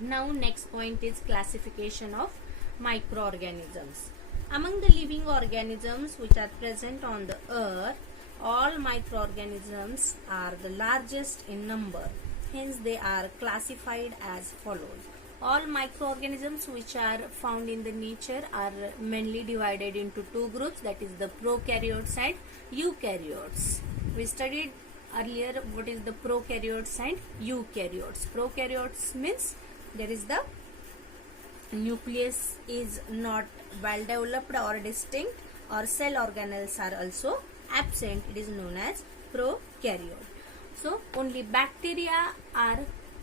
Now next point is classification of microorganisms. Among the living organisms which are present on the earth, all microorganisms are the largest in number. Hence they are classified as follows. All microorganisms which are found in the nature are mainly divided into two groups, that is the prokaryotes and eukaryotes. We studied earlier what is the prokaryotes and eukaryotes. Prokaryotes means there is the nucleus is not well developed or distinct, or cell organelles are also absent. It is known as prokaryote. So only bacteria are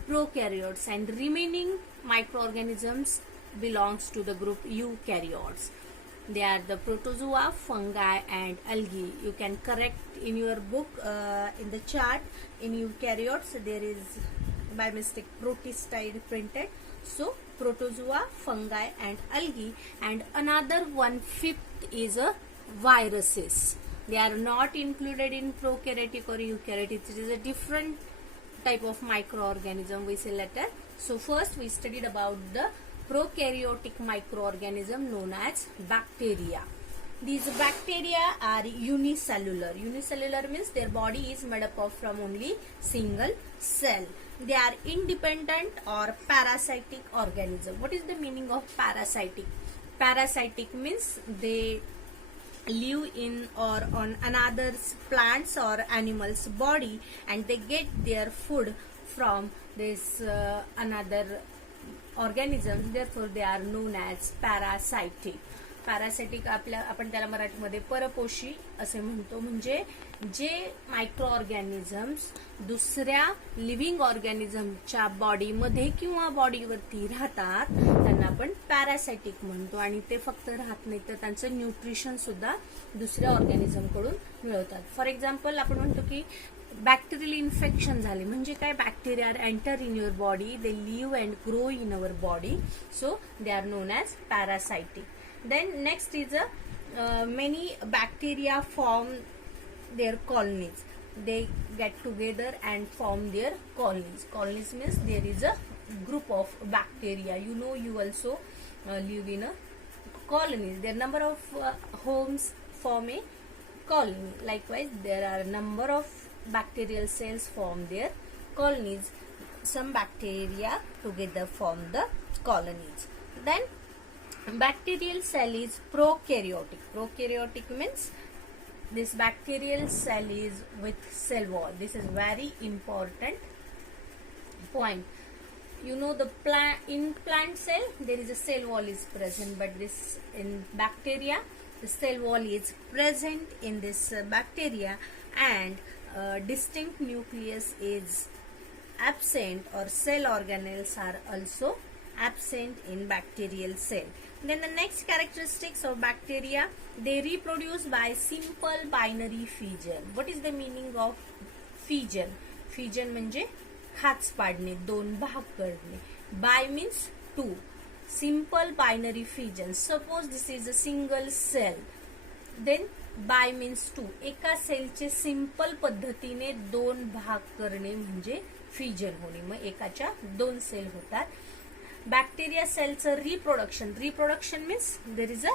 prokaryotes and remaining microorganisms belongs to the group eukaryotes. They are the protozoa, fungi and algae. You can correct in your book in the chart. In eukaryotes there is by mistake protistide printed. So protozoa, fungi and algae, and another 1/5 is a viruses. They are not included in prokaryotic or eukaryotic. It is a different type of microorganism we say later. So first we studied about the prokaryotic microorganism known as bacteria. These bacteria are unicellular. Unicellular means their body is made up of from only single cell. They are independent or parasitic organism. What is the meaning of parasitic? Parasitic means they live in or on another's plants or animal's body, and they get their food from this another organism. Therefore they are known as parasitic. Parasitic आपण त्याला मराठीमध्ये परपोषी असे म्हणतो. म्हणजे जे micro organisms दुसऱ्या living ऑर्गॅनिझमच्या बॉडीमध्ये किंवा बॉडीवरती राहतात त्यांना आपण पॅरासायटिक म्हणतो, आणि ते फक्त राहत नाही तर त्यांचं न्यूट्रिशन सुद्धा दुसऱ्या ऑर्गॅनिझम कडून मिळवतात. फॉर एक्झाम्पल आपण म्हणतो की बॅक्टेरियल इन्फेक्शन झाले म्हणजे काय, bacteria are enter in your body, they live and grow in our body, so they are known as parasitic. Then next is many bacteria form their colonies. They get together and form their colonies. Colonies means there is a group of bacteria. You know, you also live in a colonies. Their number of homes form a colony. Likewise, there are a number of bacterial cells form their colonies. Some bacteria together form the colonies. Then bacterial cell is prokaryotic. Prokaryotic means this bacterial cell is with cell wall. This is very important point. You know the in plant cell there is a cell wall is present, but this in bacteria the cell wall is present in this bacteria, and distinct nucleus is absent, or cell organelles are also absent in bacterial cell. Then the next characteristics of bacteria, they reproduce by simple binary fission. What is the meaning of fission? Fission म्हणजे खाच पाडणे, दोन भाग करणे. By means two. Simple binary fission. Suppose this is a single cell. Then by means two. एका सेलचे simple पद्धतीने दोन भाग करणे म्हणजे फिजन होणे. मग एकाच्या दोन सेल होतात. बॅक्टेरिया सेलचं reproduction means there is a,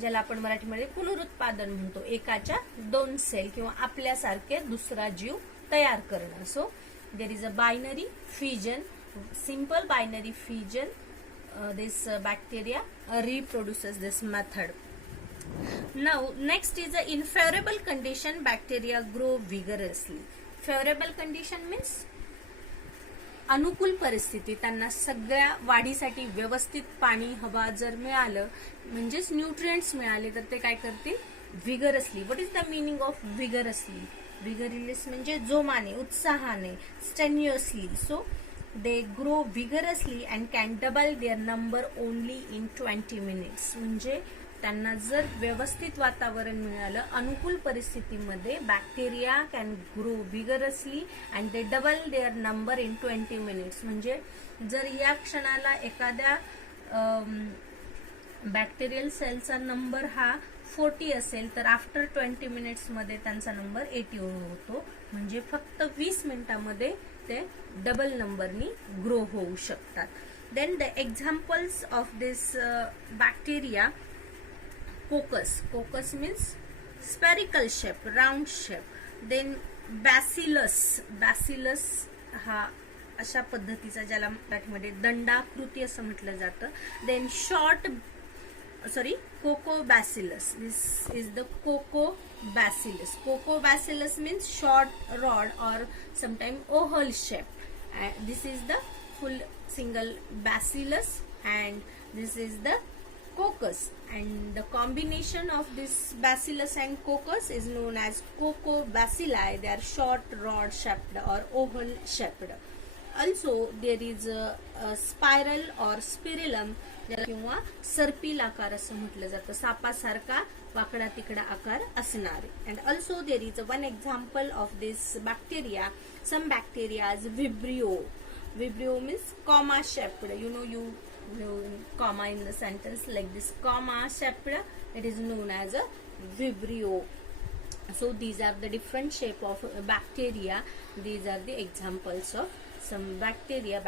ज्याला आपण मराठीमध्ये पुनरुत्पादन म्हणतो, एकाच्या दोन सेल किंवा आपल्यासारखे दुसरा जीव तयार करणं. So there is a binary fission, simple binary fission. This bacteria reproduces this method. Now next is a in favorable condition bacteria grow vigorously. Favorable condition means अनुकूल परिस्थिती, त्यांना सगळ्या वाढीसाठी व्यवस्थित पाणी हवा जर मिळालं म्हणजेच न्यूट्रिएंट्स मिळाले तर ते काय करतील, vigorously. What is the meaning of vigorously? Vigorously म्हणजे जोमाने, उत्साहाने, strenuously. So they grow vigorously and can double their number only in 20 minutes. म्हणजे त्यांना जर व्यवस्थित वातावरण मिळालं, अनुकूल परिस्थितीमध्ये bacteria can grow vigorously and they double their number in 20 minutes. म्हणजे जर या क्षणाला एखाद्या बॅक्टेरियल सेलचा नंबर हा 40 असेल तर आफ्टर 20 minutes मध्ये त्यांचा नंबर 80 होतो. म्हणजे फक्त 20 मिनिटांमध्ये ते डबल नंबरनी ग्रो होऊ शकतात. Then the examples of this bacteria, coccus means spherical shape, round shape. Then bacillus हा अशा पद्धतीचा, ज्याला मराठीमध्ये दंडाकृती असं म्हटलं जातं. Then coccobacillus, this is the coccobacillus. Coccobacillus means short rod or sometimes oval shape. This is the full single bacillus and this is the coccus, and the combination of this bacillus and coccus is known as Cocobacilli. They are short rod shaped or oval shaped. Also there is a spiral or spirillum, किंवा सर्पिल आकार असं म्हटलं जातं, सापासारखा वाकडा तिकडा आकार असणारे. And also there is one example of this bacteria, some bacterias Vibrio means comma shaped. You comma in the sentence like this, comma shaped, it is known as a Vibrio. So these are the different shape of bacteria. These are the examples of some bacteria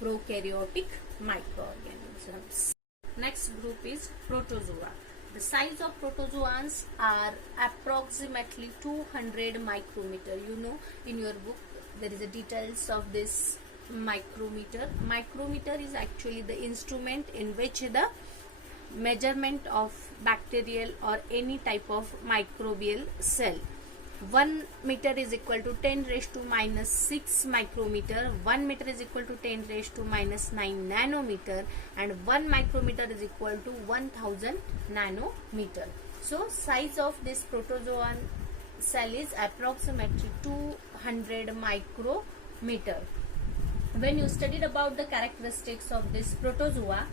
prokaryotic microorganisms. Next group is protozoa. The size of protozoans are approximately 200 micrometer. You know, in your book there is a details of this micrometer. Micrometer is actually the instrument in which the measurement of bacterial or any type of microbial cell. 1 meter is equal to 10 raised to minus 6 micrometer. 1 meter is equal to 10 raised to minus 9 nanometer, and 1 micrometer is equal to 1000 nanometer. So size of this protozoan cell is approximately 200 micrometer. When you studied about the characteristics of this protozoa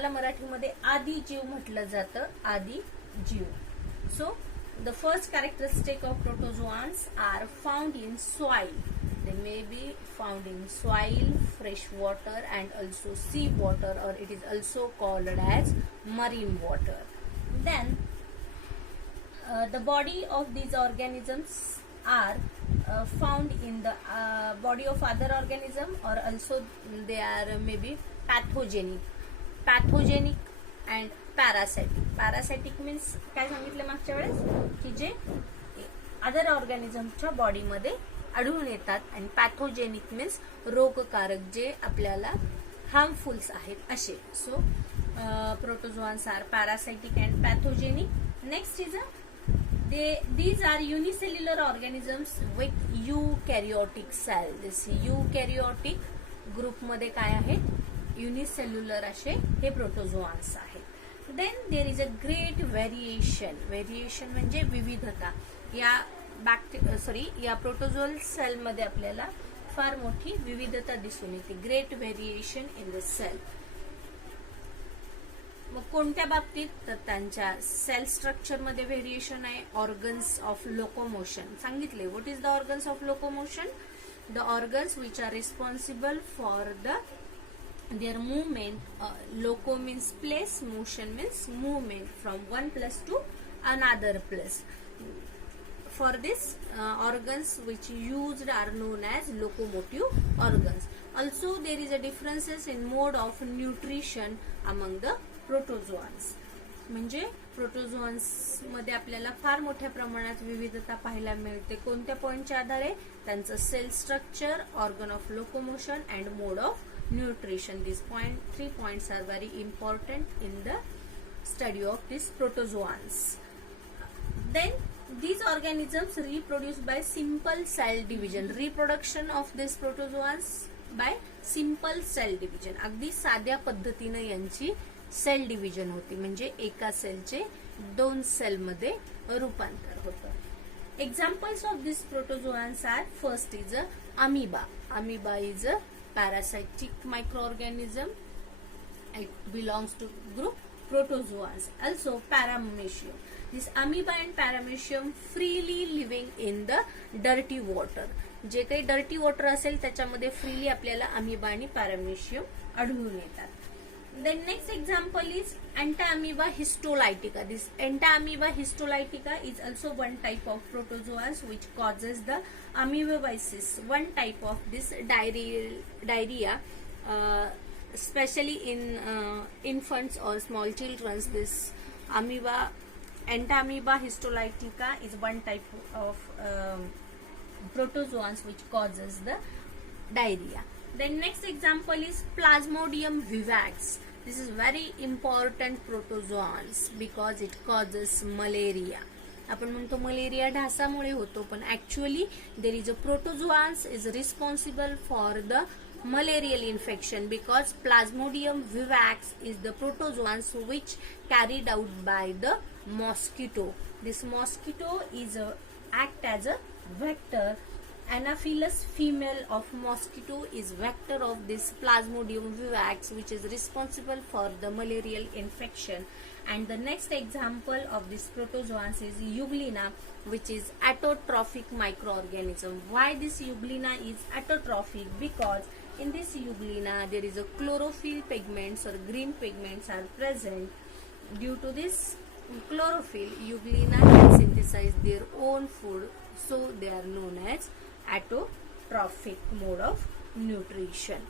ला मराठीमध्ये आदी जीव म्हटलं जातं, आदी जीव. So the first characteristic of protozoans are found in soil. They may be found in soil, fresh water and also sea water, or it is also called as marine water. Then the body of these organisms are found in the body of other organism, or also they are maybe pathogenic and parasitic. Parasitic means काय सांगितलं मागच्या वेळेस, की जे other ऑर्गॅनिझमच्या बॉडीमध्ये आढळून येतात, आणि pathogenic means रोगकारक, जे आपल्याला हार्मफुल्स आहेत असे. So protozoans are parasitic and pathogenic. Next is these are unicellular organisms with eukaryotic cell. This eukaryotic group मध्ये काय आहेत, युनिसेल्युलर असे हे प्रोटोझोआन्स आहेत. Then there is a great variation. Variation म्हणजे विविधता. या प्रोटोझोअल सेल मध्ये आपल्याला फार मोठी विविधता दिसून येते. Great variation in the cell. मग कोणत्या बाबतीत, तर त्यांच्या सेल स्ट्रक्चर मध्ये व्हेरिएशन आहे. ऑर्गन्स ऑफ लोकोमोशन सांगितले. What is the organs of locomotion? The organs which are responsible for their movement. Loco means place, motion means movement from one place to another place. For this organs which used are known as locomotive organs. Also there is a differences in mode of nutrition among the protozoans. म्हणजे प्रोटोझोआन्स मध्ये आपल्याला फार मोठ्या प्रमाणात विविधता पाहायला मिळते. कोणत्या पॉइंटच्या आधारे? त्यांचं cell structure, organ of locomotion and mode of nutrition. These 3 points are very important in the study of these protozoans. Then these organisms reproduce by simple cell division. Reproduction of these protozoans by simple cell division. अगदी साध्या पद्धतीने यांची cell division होती, म्हणजे एका सेलचे 2 cell मध्ये रूपांतर होतं. Examples of these protozoans are, first is amoeba. Amoeba is a parasitic microorganism. It belongs to group protozoans. Also paramecium. This amoeba and paramecium freely living in the dirty water. जे काही dirty water असेल त्याच्यामध्ये freely आपल्याला amoeba आणि paramecium आढळून येतात. Then next example is Entamoeba histolytica. This Entamoeba histolytica is also one type of protozoans which causes the amoeboisis. One type of this diarrhea, especially in infants or small children. This Entamoeba histolytica is one type of protozoans which causes the diarrhea. Then next example is Plasmodium vivax. This is very important protozoans because it causes malaria. आपण म्हणतो malaria ढासामुळे होतो, पण actually there is a protozoans is responsible for the malarial infection because Plasmodium vivax is the protozoans which carried out by the mosquito. This mosquito is act as a vector. Anopheles female of mosquito is vector of this Plasmodium vivax which is responsible for the malarial infection. And the next example of this protozoans is Euglena, which is autotrophic microorganism. Why this Euglena is autotrophic? Because in this Euglena there is a chlorophyll pigments or green pigments are present. Due to this chlorophyll, Euglena can synthesize their own food, so they are known as autotrophic mode of nutrition.